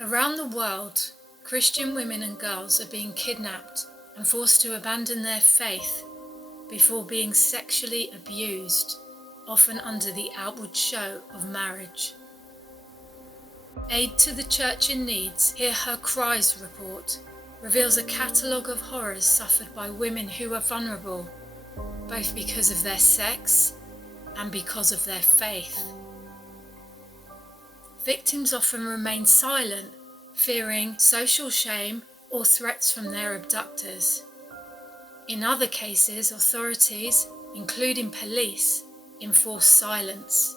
Around the world, Christian women and girls are being kidnapped and forced to abandon their faith before being sexually abused, often under the outward show of marriage. Aid to the Church in Need's Her Cries report reveals a catalogue of horrors suffered by women who are vulnerable, both because of their sex and because of their faith. Victims often remain silent, fearing social shame or threats from their abductors. In other cases, authorities, including police, enforce silence.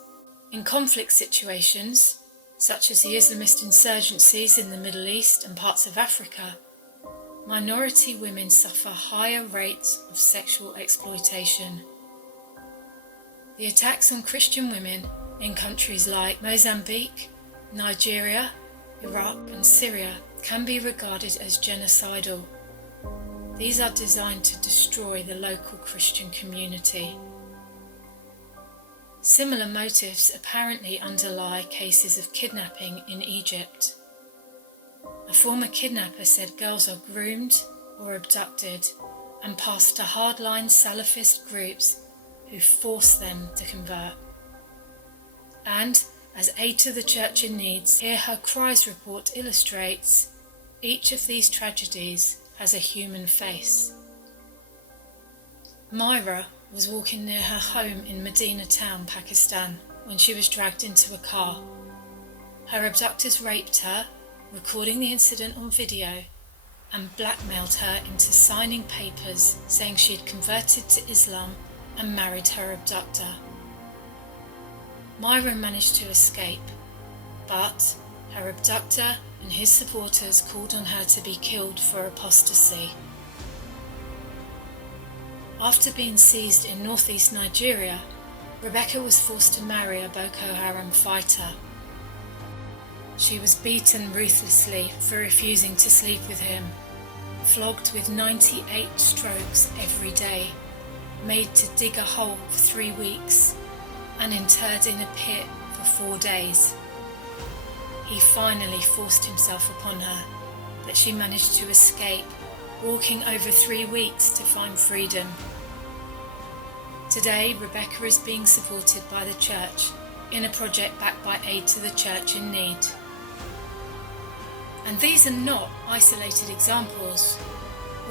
In conflict situations, such as the Islamist insurgencies in the Middle East and parts of Africa, minority women suffer higher rates of sexual exploitation. The attacks on Christian women in countries like Mozambique, Nigeria, Iraq and Syria can be regarded as genocidal. These are designed to destroy the local Christian community. Similar motives apparently underlie cases of kidnapping in Egypt. A former kidnapper said girls are groomed or abducted and passed to hardline Salafist groups who force them to convert. And, as Aid to the Church in Need's Her Cries report illustrates, each of these tragedies has a human face. Myra was walking near her home in Medina town, Pakistan, when she was dragged into a car. Her abductors raped her, recording the incident on video, and blackmailed her into signing papers saying she had converted to Islam and married her abductor. Myra managed to escape, but her abductor and his supporters called on her to be killed for apostasy. After being seized in northeast Nigeria, Rebecca was forced to marry a Boko Haram fighter. She was beaten ruthlessly for refusing to sleep with him, flogged with 98 strokes every day, made to dig a hole for 3 weeks, and interred in a pit for 4 days. He finally forced himself upon her, but she managed to escape, walking over 3 weeks to find freedom. Today, Rebecca is being supported by the church in a project backed by Aid to the Church in Need. And these are not isolated examples.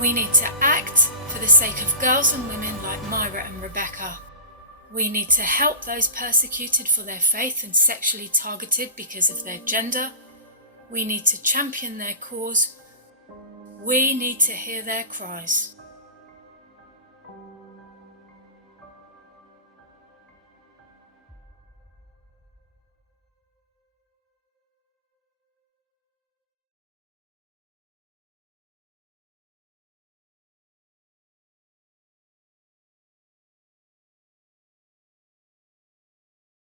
We need to act for the sake of girls and women like Myra and Rebecca. We need to help those persecuted for their faith and sexually targeted because of their gender. We need to champion their cause. We need to hear their cries.